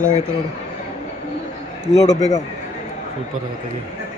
ಚೆನ್ನಾಗೈತೆ ನೋಡು. ಇಲ್ಲಿ ನೋಡು ಬೇಗ. ಸೂಪರ್ ಆಗತ್ತೆ. ದಯವಿಟ್ಟು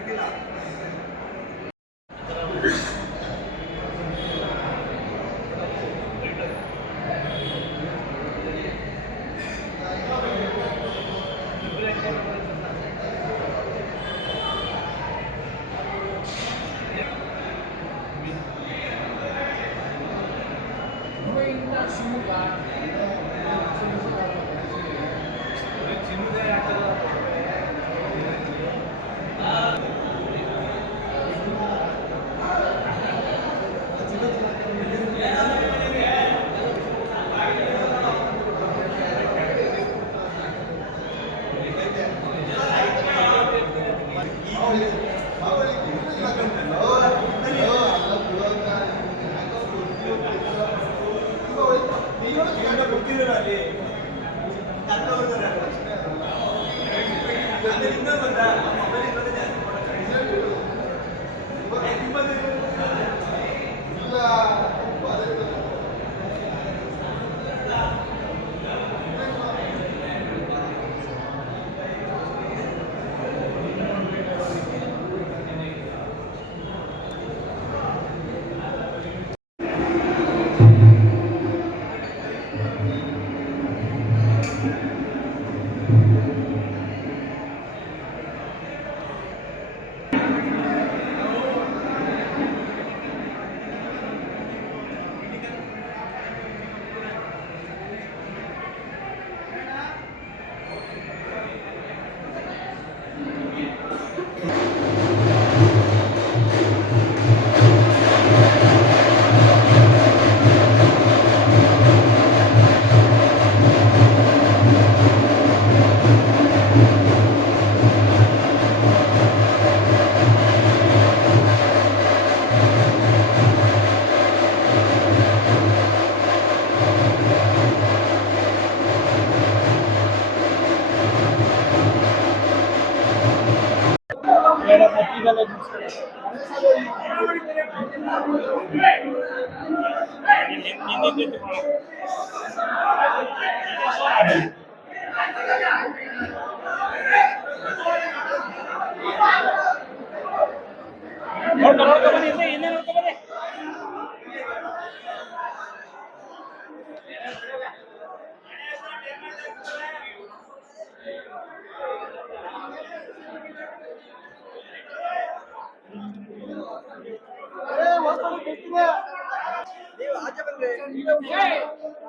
5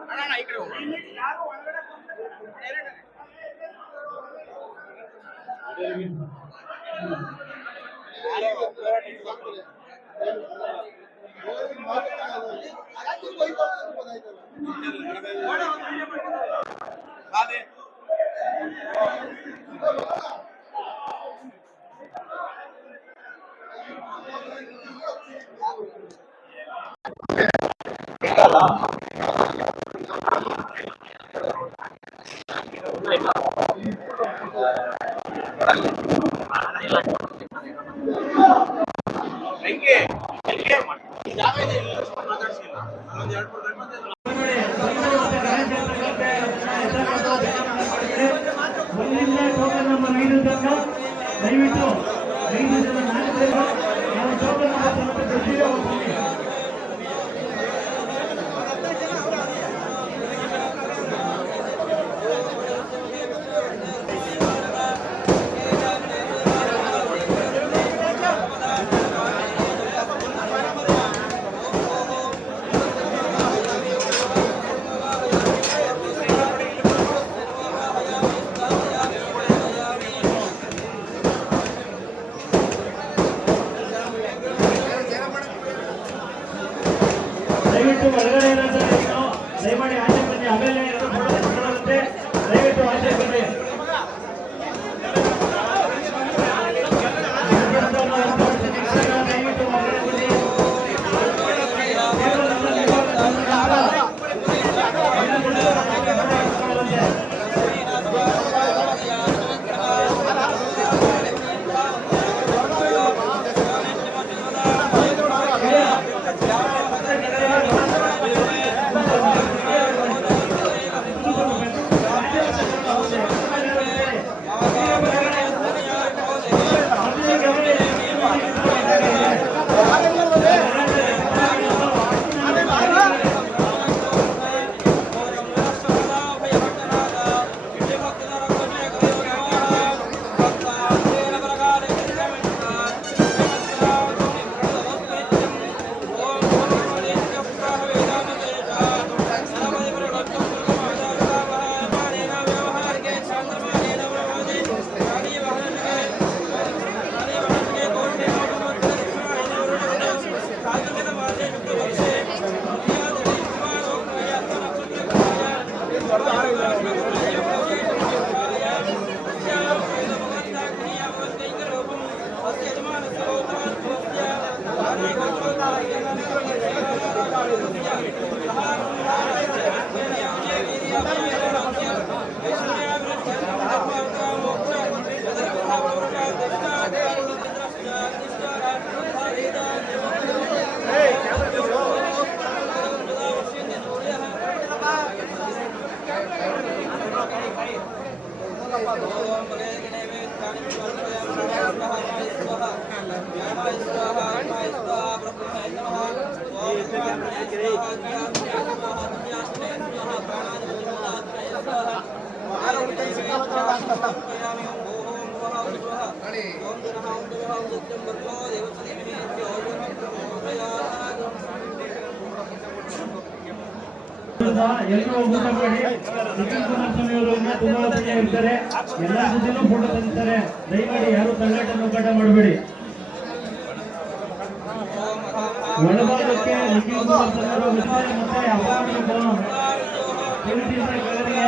ಜನ ನಾಯಕರು ನಾವು ಎಲ್ಲರೂ ಊಟ ಮಾಡಿ ನಿಖಿಲ್ ಕುಮಾರಸ್ವಾಮಿ ಅವರು ಇನ್ನ ತುಂಬಾ ಸಮಯ ಇರ್ತಾರೆ. ಎಲ್ಲ ಜೊತೆನೂ ಫೋಟೋ ತೆಗಿತಾರೆ. ದಯಮಾಡಿ ಯಾರು ತಳ್ಳಾಟ ಮಾಡಬೇಡಿ. ಒಳಭಾಗಕ್ಕೆ ನಿಖಿಲ್ ಕುಮಾರಸ್ವಾಮಿ ಅವರು ಮತ್ತೆ ಅಪಾರ್ಟ್ಮೆಂಟ್ ಕೆಳಗೆ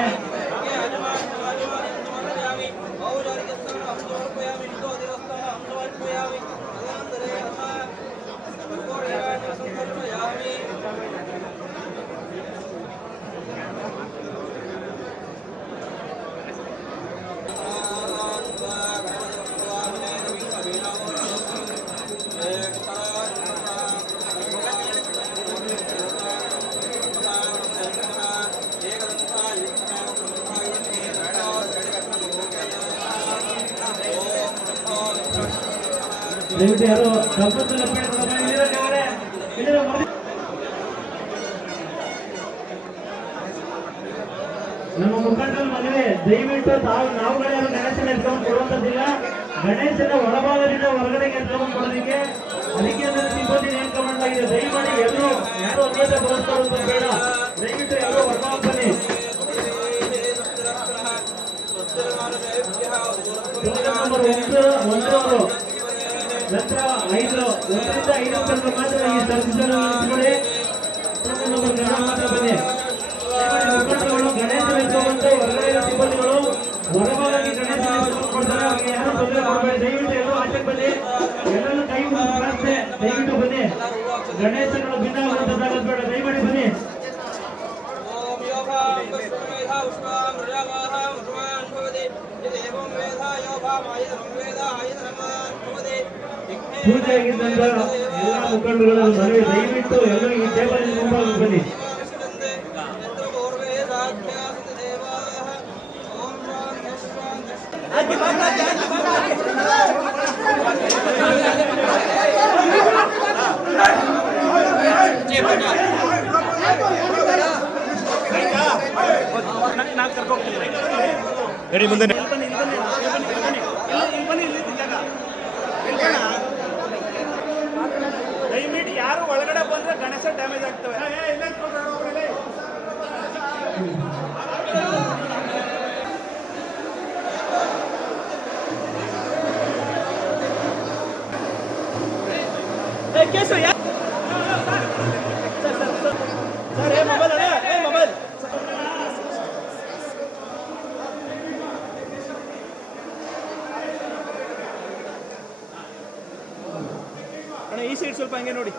ದಯವಿಟ್ಟು ಯಾರು ನಮ್ಮ ಮುಖಂಡರ ಮನವಿ, ದಯವಿಟ್ಟು ನಾವುಗಳೇ ಯಾರು ಗಣೇಶನ ಎತ್ಕೊಂಡು ಕೊಡುವಂತದ್ದಿಲ್ಲ. ಗಣೇಶನ ಒಳಭಾಗದಿಂದ ಹೊರಗಡೆಗೆ ಎತ್ಕೊಂಡು ಕೊಡೋದಕ್ಕೆ ಅದಕ್ಕೆ ಸಿಬ್ಬಂದಿ ನೇಮಕ ಮಾಡಲಾಗಿದೆ. ದಯಮಾಡಿ ಎಲ್ಲರೂ ಯಾರು ಅನ್ಯತೆ ಬಳಸ್ಕೊಳ್ಳೋದು ಬೇಡ. ದಯವಿಟ್ಟು ಯಾರು ಹೊರಭಾಗ ಬನ್ನಿ. ನಂಬರ್ 1 ನಂತರ 5 1ರಿಂದ 5 ತನಕ ಮಾತ್ರ ಈ ಸರ್ವಿಸನ್ನು ನಿಲ್ಲಿಸಿಕೊಳ್ಳಿ. ಮಾತ್ರ ಬನ್ನಿ. ಮುಖಂಡರುಗಳು ಗಣೇಶ ಎತ್ತುವಂತೆ ಹೊರಗಡೆ ಸಿಬ್ಬಂದಿಗಳು ಹೊರಭಾಗಕ್ಕೆ ಗಣೇಶ ಕೊಡ್ತಾರೆ. ಅವ್ರಿಗೆ ಯಾರು ತೊಂದರೆ ಮಾಡಬೇಡಿ. ದಯವಿಟ್ಟು ಎಲ್ಲರೂ ಆಚೆ ಬನ್ನಿ. ಎಲ್ಲರೂ ಕೈ ಮುಗಿದು ಪ್ರಾರ್ಥನೆ. ದಯವಿಟ್ಟು ಬನ್ನಿ. ಗಣೇಶಗಳು ಭಿನ್ನ ಆಗುವಂತದ್ದಾಗದು ಬೇಡ. ದಯಮಾಡಿ ಬನ್ನಿ. ಪೂಜೆ ಆಗಿದ್ದಂತ ಎಲ್ಲ ಮುಖಂಡರುಗಳ ಮನವಿ, ದಯವಿಟ್ಟು ಎಲ್ಲರೂ ಈ ಟೇಬಲ್ ಮುಂಭಾಗ ಬನ್ನಿ. ಮುಂದೆ ದಯವಿಟ್ಟು ಯಾರು ಒಳಗಡೆ ಬಂದ್ರೆ ಗಣೇಶ ಡ್ಯಾಮೇಜ್ ಆಗ್ತವೆ. ಈ ಸೈಡ್ ಸ್ವಲ್ಪ ಹಂಗೆ ನೋಡಿ.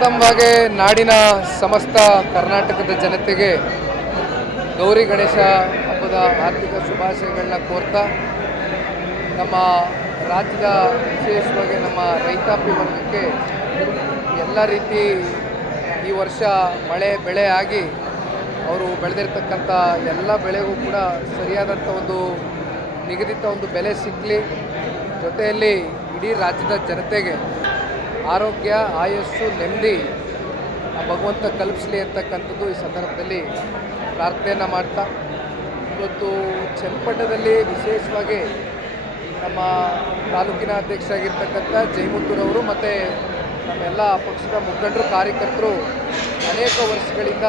ಪ್ರಥಮವಾಗಿ ನಾಡಿನ ಸಮಸ್ತ ಕರ್ನಾಟಕದ ಜನತೆಗೆ ಗೌರಿ ಗಣೇಶ ಹಬ್ಬದ ಆರ್ಥಿಕ ಶುಭಾಶಯಗಳನ್ನ ಕೋರ್ತಾ, ನಮ್ಮ ರಾಜ್ಯದ ವಿಶೇಷವಾಗಿ ನಮ್ಮ ರೈತಾಪಿ ವರ್ಗಕ್ಕೆ ಎಲ್ಲ ರೀತಿ ಈ ವರ್ಷ ಮಳೆ ಬೆಳೆ ಆಗಿ ಅವರು ಬೆಳೆದಿರ್ತಕ್ಕಂಥ ಎಲ್ಲ ಬೆಳೆಗೂ ಕೂಡ ಸರಿಯಾದಂಥ ಒಂದು ನಿಗದಿತ ಒಂದು ಬೆಲೆ ಸಿಕ್ಕಲಿ, ಜೊತೆಯಲ್ಲಿ ಇಡೀ ರಾಜ್ಯದ ಜನತೆಗೆ ಆರೋಗ್ಯ, ಆಯಸ್ಸು, ನೆಮ್ಮದಿ ಆ ಭಗವಂತ ಕಲ್ಪಿಸಲಿ ಅಂತಕ್ಕಂಥದ್ದು ಈ ಸಂದರ್ಭದಲ್ಲಿ ಪ್ರಾರ್ಥನೆಯನ್ನು ಮಾಡ್ತಾ, ಇವತ್ತು ಚನ್ನಪಟ್ಟಣದಲ್ಲಿ ವಿಶೇಷವಾಗಿ ನಮ್ಮ ತಾಲೂಕಿನ ಅಧ್ಯಕ್ಷರಾಗಿರ್ತಕ್ಕಂಥ ಜಯಮುತ್ತೂರವರು ಮತ್ತು ನಮ್ಮೆಲ್ಲ ಪಕ್ಷದ ಮುಖಂಡರು, ಕಾರ್ಯಕರ್ತರು ಅನೇಕ ವರ್ಷಗಳಿಂದ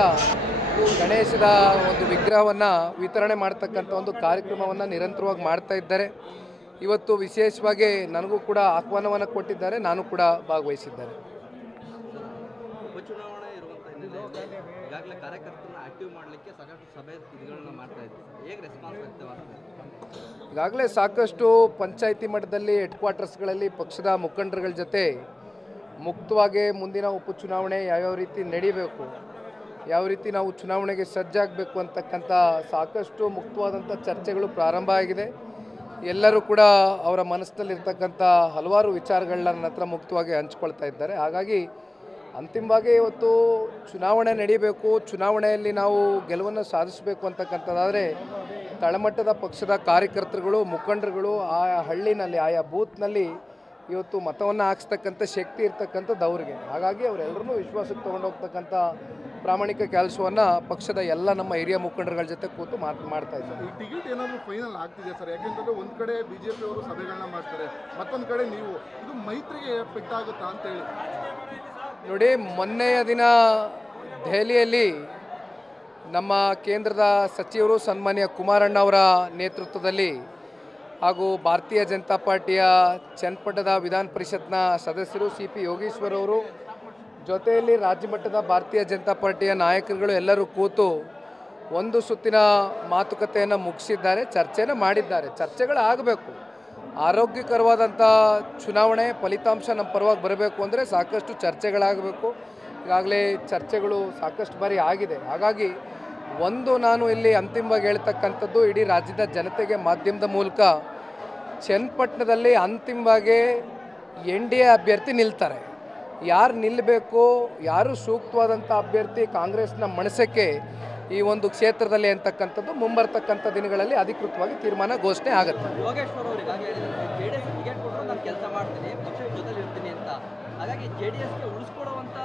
ಗಣೇಶದ ಒಂದು ವಿಗ್ರಹವನ್ನು ವಿತರಣೆ ಮಾಡ್ತಕ್ಕಂಥ ಒಂದು ಕಾರ್ಯಕ್ರಮವನ್ನು ನಿರಂತರವಾಗಿ ಮಾಡ್ತಾ ಇದ್ದಾರೆ. ಇವತ್ತು ವಿಶೇಷವಾಗಿ ನನಗೂ ಕೂಡ ಆಹ್ವಾನವನ್ನು ಕೊಟ್ಟಿದ್ದಾರೆ, ನಾನು ಕೂಡ ಭಾಗವಹಿಸಿದ್ದೇನೆ. ಉಪಚುನಾವಣೆ ಇರುವಂಥ ಹಿನ್ನೆಲೆಯಲ್ಲಿ ಈಗಾಗಲೇ ಕಾರ್ಯಕರ್ತರನ್ನ ಆಕ್ಟಿವ್ ಮಾಡಲಿಕ್ಕೆ ಸಾಕಷ್ಟು ಸಭೆ ಇದುಗಳನ್ನ ಮಾಡ್ತಾ ಇದ್ದೀವಿ. ಹೇಗೆ ರೆಸ್ಪಾನ್ಸ್ ವ್ಯಕ್ತವಾಗ್ತದೆ? ಈಗಾಗಲೇ ಸಾಕಷ್ಟು ಪಂಚಾಯಿತಿ ಮಟ್ಟದಲ್ಲಿ ಹೆಡ್ ಕ್ವಾರ್ಟರ್ಸ್ಗಳಲ್ಲಿ ಪಕ್ಷದ ಮುಖಂಡರುಗಳ ಜೊತೆ ಮುಕ್ತವಾಗಿ ಮುಂದಿನ ಉಪಚುನಾವಣೆ ಯಾವ್ಯಾವ ರೀತಿ ನಡೀಬೇಕು, ಯಾವ ರೀತಿ ನಾವು ಚುನಾವಣೆಗೆ ಸಜ್ಜಾಗಬೇಕು ಅಂತಕ್ಕಂಥ ಸಾಕಷ್ಟು ಮುಕ್ತವಾದಂಥ ಚರ್ಚೆಗಳು ಪ್ರಾರಂಭ ಆಗಿದೆ. ಎಲ್ಲರೂ ಕೂಡ ಅವರ ಮನಸ್ಸಿನಲ್ಲಿರ್ತಕ್ಕಂಥ ಹಲವಾರು ವಿಚಾರಗಳನ್ನ ನನ್ನ ಹತ್ರ ಮುಕ್ತವಾಗಿ ಹಂಚ್ಕೊಳ್ತಾ ಇದ್ದಾರೆ. ಹಾಗಾಗಿ ಅಂತಿಮವಾಗಿ ಇವತ್ತು ಚುನಾವಣೆ ನಡೀಬೇಕು, ಚುನಾವಣೆಯಲ್ಲಿ ನಾವು ಗೆಲುವನ್ನು ಸಾಧಿಸಬೇಕು ಅಂತಕ್ಕಂಥದ್ದಾದರೆ ತಳಮಟ್ಟದ ಪಕ್ಷದ ಕಾರ್ಯಕರ್ತರುಗಳು, ಮುಖಂಡರುಗಳು ಆಯಾ ಹಳ್ಳಿನಲ್ಲಿ, ಆಯಾ ಬೂತ್ನಲ್ಲಿ ಇವತ್ತು ಮತವನ್ನು ಹಾಕ್ಸ್ತಕ್ಕಂಥ ಶಕ್ತಿ ಇರ್ತಕ್ಕಂಥದ್ದು ಅವ್ರಿಗೆ. ಹಾಗಾಗಿ ಅವರೆಲ್ಲರೂ ವಿಶ್ವಾಸಕ್ಕೆ ತೊಗೊಂಡೋಗ್ತಕ್ಕಂಥ ಪ್ರಾಮಾಣಿಕ ಕೆಲಸವನ್ನು ಪಕ್ಷದ ಎಲ್ಲ ನಮ್ಮ ಹಿರಿಯ ಮುಖಂಡರುಗಳ ಜೊತೆ ಕೂತು ಮಾಡ್ತಾ ಇದ್ದಾರೆ. ಈ ಟಿಕೆಟ್ ಏನಾದರೂ ಫೈನಲ್ ಆಗ್ತಿದೆ ಸರ್? ಯಾಕೆಂತಂದರೆ ಒಂದು ಕಡೆ BJP ಅವರು ಸಭೆಗಳನ್ನ ಮಾಡ್ತಾರೆ, ಮತ್ತೊಂದು ಕಡೆ ನೀವು, ಇದು ಮೈತ್ರಿಗೆ ಎಫೆಕ್ಟ್ ಆಗುತ್ತಾ ಅಂತೇಳಿ. ನೋಡಿ, ಮೊನ್ನೆಯ ದಿನ ದೆಹಲಿಯಲ್ಲಿ ನಮ್ಮ ಕೇಂದ್ರದ ಸಚಿವರು ಸನ್ಮಾನ್ಯ ಕುಮಾರಣ್ಣ ಅವರ ನೇತೃತ್ವದಲ್ಲಿ ಹಾಗೂ ಭಾರತೀಯ ಜನತಾ ಪಾರ್ಟಿಯ ಚನ್ನಪಟ್ಟಣದ ವಿಧಾನ ಪರಿಷತ್ನ ಸದಸ್ಯರು CP ಯೋಗೇಶ್ವರ್ ಅವರು ಜೊತೆಯಲ್ಲಿ ರಾಜ್ಯ ಮಟ್ಟದ ಭಾರತೀಯ ಜನತಾ ಪಾರ್ಟಿಯ ನಾಯಕರುಗಳು ಎಲ್ಲರೂ ಕೂತು ಒಂದು ಸುತ್ತಿನ ಮಾತುಕತೆಯನ್ನು ಮುಗಿಸಿದ್ದಾರೆ, ಚರ್ಚೆಯನ್ನು ಮಾಡಿದ್ದಾರೆ. ಚರ್ಚೆಗಳಾಗಬೇಕು. ಆರೋಗ್ಯಕರವಾದಂಥ ಚುನಾವಣೆ ಫಲಿತಾಂಶ ನಮ್ಮ ಪರವಾಗಿ ಬರಬೇಕು ಅಂದರೆ ಸಾಕಷ್ಟು ಚರ್ಚೆಗಳಾಗಬೇಕು. ಈಗಾಗಲೇ ಚರ್ಚೆಗಳು ಸಾಕಷ್ಟು ಬಾರಿ ಆಗಿದೆ. ಹಾಗಾಗಿ ಒಂದು ನಾನು ಇಲ್ಲಿ ಅಂತಿಮವಾಗಿ ಹೇಳ್ತಕ್ಕಂಥದ್ದು, ಇಡೀ ರಾಜ್ಯದ ಜನತೆಗೆ ಮಾಧ್ಯಮದ ಮೂಲಕ, ಚನ್ನಪಟ್ಟಣದಲ್ಲಿ ಅಂತಿಮವಾಗಿ NDA ಅಭ್ಯರ್ಥಿ ನಿಲ್ತಾರೆ. ಯಾರು ನಿಲ್ಲಬೇಕು, ಯಾರು ಸೂಕ್ತವಾದಂಥ ಅಭ್ಯರ್ಥಿ ಕಾಂಗ್ರೆಸ್ನ ಮನಸ್ಸಕ್ಕೆ ಈ ಒಂದು ಕ್ಷೇತ್ರದಲ್ಲಿ ಅಂತಕ್ಕಂಥದ್ದು ಮುಂಬರ್ತಕ್ಕಂಥ ದಿನಗಳಲ್ಲಿ ಅಧಿಕೃತವಾಗಿ ತೀರ್ಮಾನ ಘೋಷಣೆ ಆಗುತ್ತೆ. ಯೋಗೇಶ್ವರ್ ಅವರು ಈಗಾಗಲೇ ಹೇಳಿದ್ದಾರೆ, JDS ಟಿಕೆಟ್ ಕೊಟ್ಟರು ನಾನು ಕೆಲಸ ಮಾಡ್ತೀನಿ, ಪಕ್ಷದ ಜೊತೆಲಿ ಇರ್ತೀನಿ ಅಂತ. ಹಾಗಾಗಿ JDSಗೆ ಉಳಿಸ್ಕೊಡುವಂಥ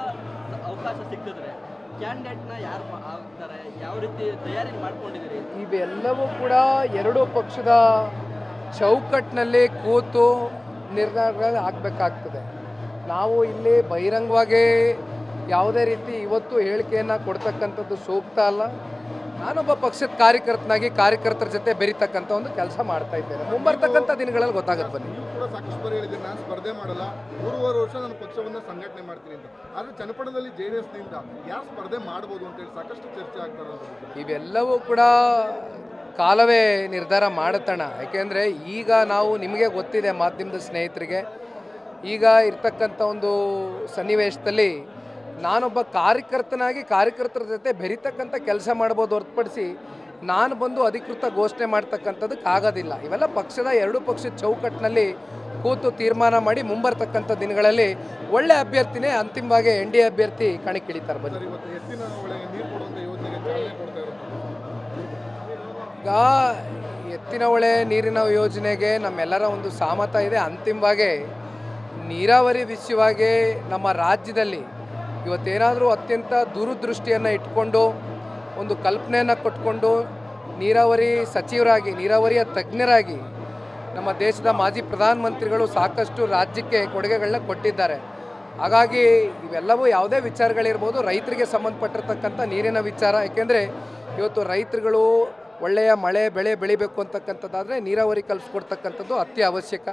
ಅವಕಾಶ ಸಿಕ್ಕಿದ್ರೆ ಕ್ಯಾಂಡಿಡೇಟ್ನ ಯಾರು ಆಗ್ತಾರೆ, ಯಾವ ರೀತಿ ತಯಾರಿ ಮಾಡ್ಕೊಂಡಿದ್ದೀರಿ? ಇವೆಲ್ಲವೂ ಕೂಡ ಎರಡೂ ಪಕ್ಷದ ಚೌಕಟ್ಟಿನಲ್ಲಿ ಕೂತು ನಿರ್ಧಾರಗಳು ಆಗಬೇಕಾಗ್ತದೆ. ನಾವು ಇಲ್ಲಿ ಬಹಿರಂಗವಾಗಿ ಯಾವುದೇ ರೀತಿ ಇವತ್ತು ಹೇಳಿಕೆಯನ್ನು ಕೊಡ್ತಕ್ಕಂಥದ್ದು ಸೂಕ್ತ ಅಲ್ಲ. ನಾನೊಬ್ಬ ಪಕ್ಷದ ಕಾರ್ಯಕರ್ತನಾಗಿ ಕಾರ್ಯಕರ್ತರ ಜೊತೆ ಬೆರೀತಕ್ಕಂಥ ಒಂದು ಕೆಲಸ ಮಾಡ್ತಾ ಇದ್ದೇನೆ. ಮುಂಬರ್ತಕ್ಕಂಥ ದಿನಗಳಲ್ಲಿ ಗೊತ್ತಾಗುತ್ತೆ. ಬನ್ನಿ, ನೀವು ಕೂಡ ಸಾಕಷ್ಟು ಬಾರಿ ಹೇಳಿದ್ದೀರಿ, ನಾನು ಸ್ಪರ್ಧೆ ಮಾಡಲ್ಲ, 3.5 ವರ್ಷ ನಾನು ಪಕ್ಷವನ್ನು ಸಂಘಟನೆ ಮಾಡ್ತೀನಿ ಅಂತ. ಆದರೆ ಚನ್ನಪಟ್ಟಣದಲ್ಲಿ JDSನಿಂದ ಯಾರು ಸ್ಪರ್ಧೆ ಮಾಡ್ಬೋದು ಅಂತೇಳಿ ಸಾಕಷ್ಟು ಚರ್ಚೆ ಆಗ್ತಾರೆ. ಇವೆಲ್ಲವೂ ಕೂಡ ಕಾಲವೇ ನಿರ್ಧಾರ ಮಾಡತ್ತಣ. ಯಾಕೆಂದರೆ ಈಗ ನಾವು, ನಿಮಗೆ ಗೊತ್ತಿದೆ ಮಾಧ್ಯಮದ ಸ್ನೇಹಿತರಿಗೆ, ಈಗ ಇರ್ತಕ್ಕಂಥ ಒಂದು ಸನ್ನಿವೇಶದಲ್ಲಿ ನಾನೊಬ್ಬ ಕಾರ್ಯಕರ್ತನಾಗಿ ಕಾರ್ಯಕರ್ತರ ಜೊತೆ ಬೆರೀತಕ್ಕಂಥ ಕೆಲಸ ಮಾಡ್ಬೋದು ಹೊರತುಪಡಿಸಿ ನಾನು ಬಂದು ಅಧಿಕೃತ ಘೋಷಣೆ ಮಾಡ್ತಕ್ಕಂಥದ್ದಕ್ಕೆ ಆಗೋದಿಲ್ಲ. ಇವೆಲ್ಲ ಪಕ್ಷದ ಎರಡೂ ಪಕ್ಷದ ಚೌಕಟ್ಟಿನಲ್ಲಿ ಕೂತು ತೀರ್ಮಾನ ಮಾಡಿ ಮುಂಬರ್ತಕ್ಕಂಥ ದಿನಗಳಲ್ಲಿ ಒಳ್ಳೆ ಅಭ್ಯರ್ಥಿನೇ ಅಂತಿಮವಾಗಿ NDA ಅಭ್ಯರ್ಥಿ ಕಣಕ್ಕಿಳಿತಾರೆ. ಬನ್ನಿ, ಇವತ್ತು ಎತ್ತಿನ ಹೊಳೆ ನೀರು ಕೊಡುವಂಥ ಯೋಜನೆಗೆ ಚಾಲನೆ ಕೊಡ್ತಾ ಇರೋದು. ಈಗ ಎತ್ತಿನ ಹೊಳೆ ನೀರಿನ ಯೋಜನೆಗೆ ನಮ್ಮೆಲ್ಲರ ಒಂದು ಸಹಮತ ಇದೆ. ಅಂತಿಮವಾಗಿ ನೀರಾವರಿ ವಿಷಯವಾಗಿ ನಮ್ಮ ರಾಜ್ಯದಲ್ಲಿ ಇವತ್ತೇನಾದರೂ ಅತ್ಯಂತ ದೂರದೃಷ್ಟಿಯನ್ನು ಇಟ್ಕೊಂಡು ಒಂದು ಕಲ್ಪನೆಯನ್ನು ಕೊಟ್ಕೊಂಡು ನೀರಾವರಿ ಸಚಿವರಾಗಿ, ನೀರಾವರಿಯ ತಜ್ಞರಾಗಿ ನಮ್ಮ ದೇಶದ ಮಾಜಿ ಪ್ರಧಾನಮಂತ್ರಿಗಳು ಸಾಕಷ್ಟು ರಾಜ್ಯಕ್ಕೆ ಕೊಡುಗೆಗಳನ್ನ ಕೊಟ್ಟಿದ್ದಾರೆ. ಹಾಗಾಗಿ ಇವೆಲ್ಲವೂ ಯಾವುದೇ ವಿಚಾರಗಳಿರ್ಬೋದು, ರೈತರಿಗೆ ಸಂಬಂಧಪಟ್ಟಿರ್ತಕ್ಕಂಥ ನೀರಿನ ವಿಚಾರ. ಏಕೆಂದರೆ ಇವತ್ತು ರೈತರುಗಳು ಒಳ್ಳೆಯ ಮಳೆ ಬೆಳೆ ಬೆಳಿಬೇಕು ಅಂತಕ್ಕಂಥದ್ದಾದರೆ ನೀರಾವರಿ ಕಲ್ಪಿಸ್ಕೊಡ್ತಕ್ಕಂಥದ್ದು ಅತ್ಯವಶ್ಯಕ.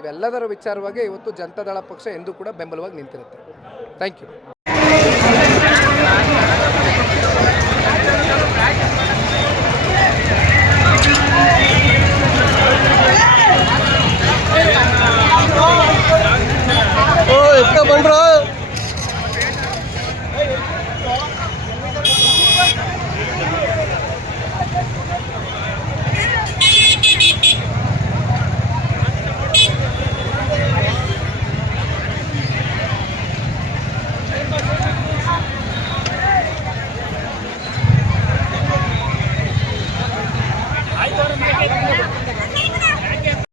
ಇವೆಲ್ಲದರ ವಿಚಾರವಾಗಿ ಇವತ್ತು ಜನತಾದಳ ಪಕ್ಷ ಎಂದೂ ಕೂಡ ಬೆಂಬಲವಾಗಿ ನಿಂತಿರುತ್ತೆ. Thank you.